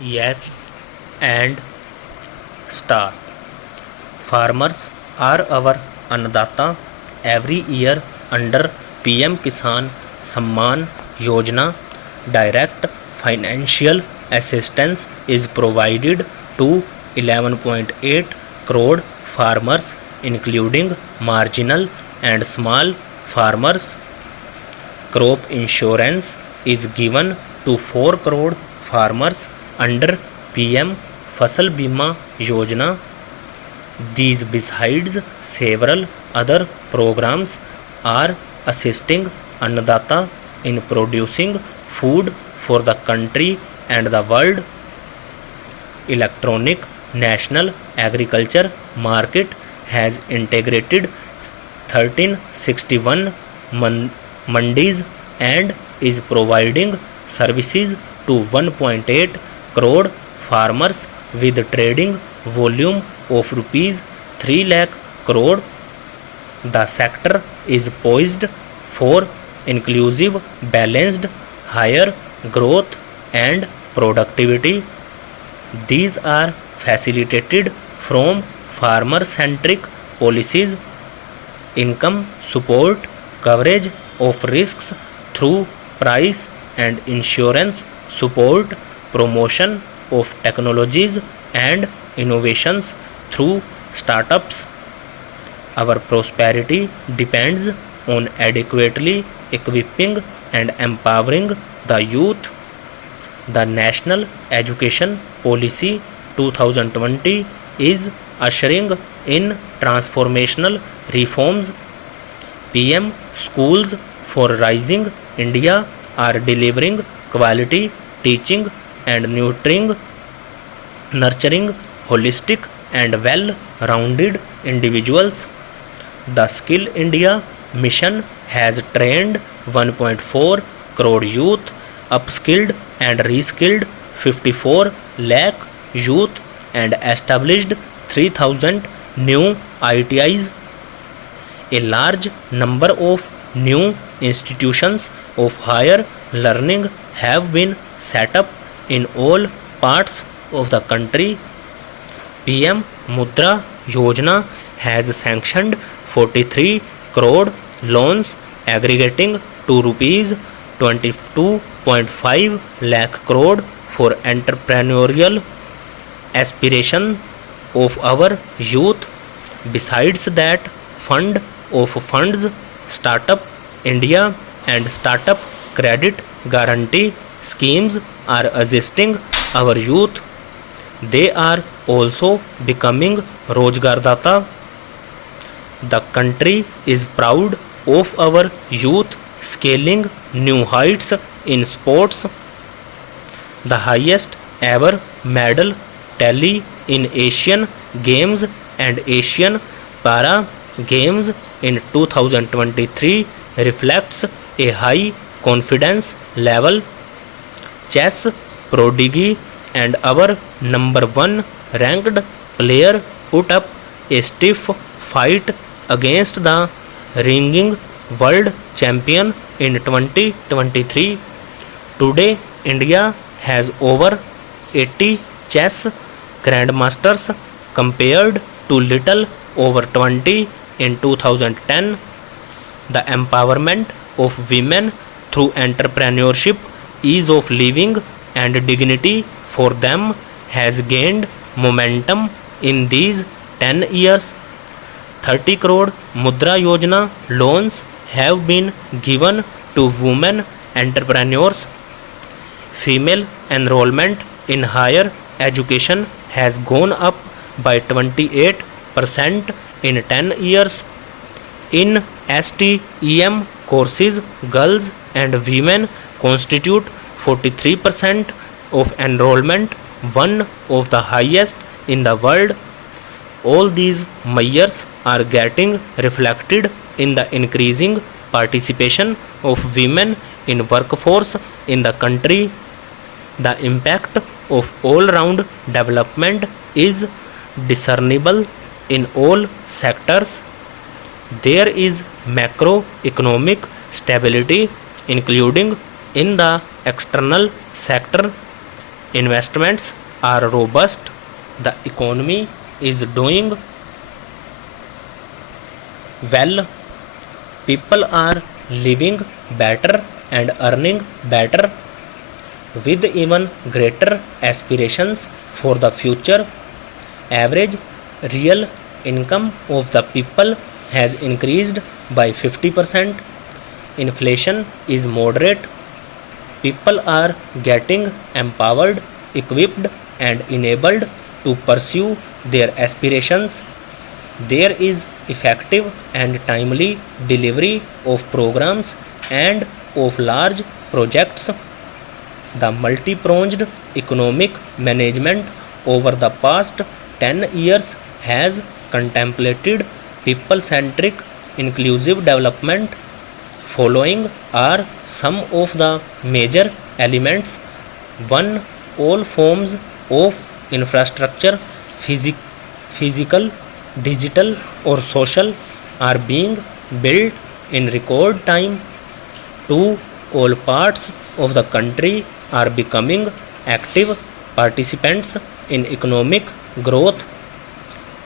Yes, and start. Farmers are our Annadata. Every year under PM Kisan Samman Yojana, direct financial assistance is provided to 11.8 crore farmers, including marginal and small farmers. Crop insurance is given to 4 crore farmers under PM Fasal Bima Yojana. These, besides several other programs, are assisting Annadata in producing food for the country and the world. Electronic National Agriculture Market has integrated 1361 mandis and is providing services to 1.8 crore farmers with trading volume of rupees 3 lakh crore. The sector is poised for inclusive, balanced, higher growth and productivity. These are facilitated from farmer-centric policies, income support, coverage of risks through price and insurance support, promotion of technologies and innovations through startups. Our prosperity depends on adequately equipping and empowering the youth. The National Education Policy 2020 is ushering in transformational reforms. PM Schools for Rising India are delivering quality teaching and nurturing holistic and well-rounded individuals. The Skill India mission has trained 1.4 crore youth, upskilled and reskilled 54 lakh youth, and established 3,000 new ITIs. A large number of new institutions of higher learning have been set up in all parts of the country. PM Mudra Yojana has sanctioned 43 crore loans aggregating to rupees 22.5 lakh crore for entrepreneurial aspiration of our youth. Besides that, fund of funds, Startup India and Startup Credit Guarantee schemes are assisting our youth. They are also becoming Rozgar Data. The country is proud of our youth scaling new heights in sports. The highest ever medal tally in Asian Games and Asian Para Games in 2023 reflects a high confidence level. Chess prodigy and our number one ranked player put up a stiff fight against the reigning world champion in 2023. Today, India has over 80 chess grandmasters compared to little over 20 in 2010. The empowerment of women through entrepreneurship, ease of living, and dignity for them has gained momentum in these 10 years. 30 crore Mudra Yojana loans have been given to women entrepreneurs. Female enrollment in higher education has gone up by 28% in 10 years. In STEM courses, girls and women constitute 43% of enrollment, one of the highest in the world. All these measures are getting reflected in the increasing participation of women in workforce in the country. The impact of all-round development is discernible in all sectors. There is macroeconomic stability, including in the external sector. investments are robust, the economy is doing well, people are living better and earning better with even greater aspirations for the future. Average real income of the people has increased by 50%. Inflation is moderate. People are getting empowered, equipped, and enabled to pursue their aspirations. There is effective and timely delivery of programs and of large projects. The multi-pronged economic management over the past 10 years has contemplated people-centric inclusive development. Following are some of the major elements. 1. All forms of infrastructure, physical, digital or social, are being built in record time. 2. All parts of the country are becoming active participants in economic growth.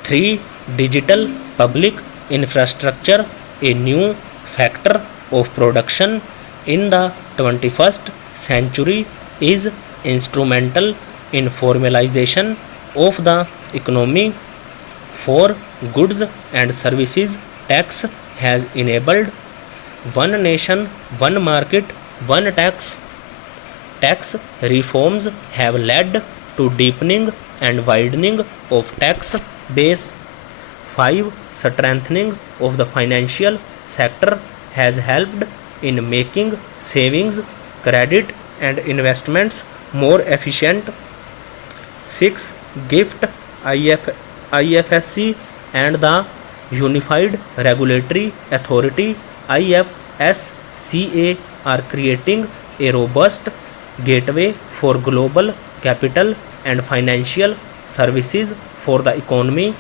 3. Digital public infrastructure, a new factor of production in the 21st century, is instrumental in formalization of the economy. 4. Goods and services tax has enabled one nation, one market, one tax. Tax reforms have led to deepening and widening of tax base. 5. Strengthening of the financial sector has helped in making savings, credit and investments more efficient. 6. GIFT, IFSC and the Unified Regulatory Authority IFSCA are creating a robust gateway for global capital and financial services for the economy.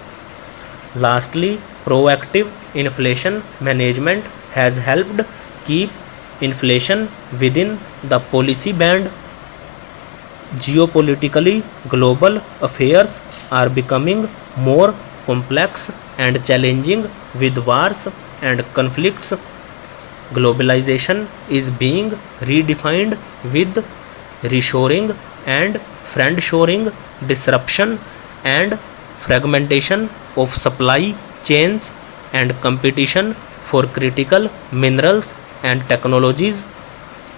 Lastly, proactive inflation management has helped keep inflation within the policy band. Geopolitically, global affairs are becoming more complex and challenging with wars and conflicts. Globalization is being redefined with reshoring and friendshoring, disruption and fragmentation of supply chains, and competition for critical minerals and technologies.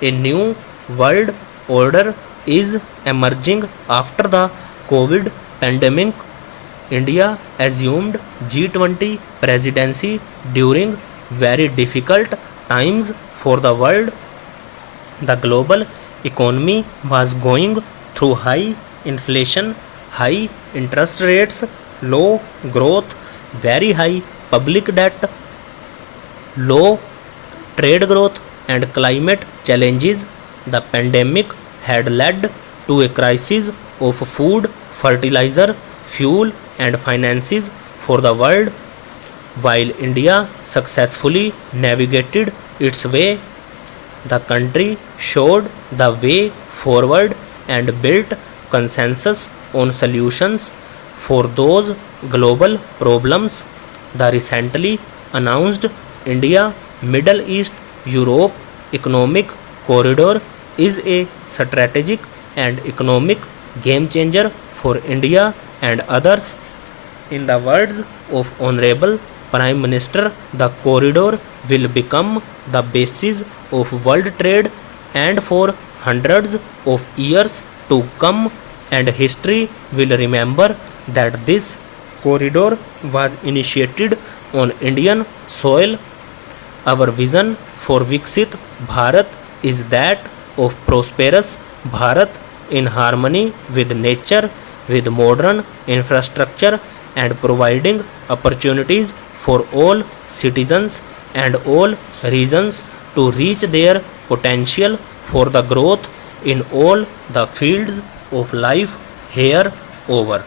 A new world order is emerging after the COVID pandemic. India assumed G20 presidency during very difficult times for the world. The global economy was going through high inflation, high interest rates, low growth, very high public debt, low trade growth, and climate challenges. The pandemic had led to a crisis of food, fertilizer, fuel, and finances for the world. While India successfully navigated its way, the country showed the way forward and built consensus on solutions for those global problems. The recently announced India Middle East Europe Economic Corridor is a strategic and economic game changer for India and others. In the words of Honorable Prime Minister, the corridor will become the basis of world trade and for hundreds of years to come, and history will remember that this corridor was initiated on Indian soil. Our vision for Viksit Bharat is that of prosperous Bharat in harmony with nature, with modern infrastructure and providing opportunities for all citizens and all regions to reach their potential for the growth in all the fields of life here over.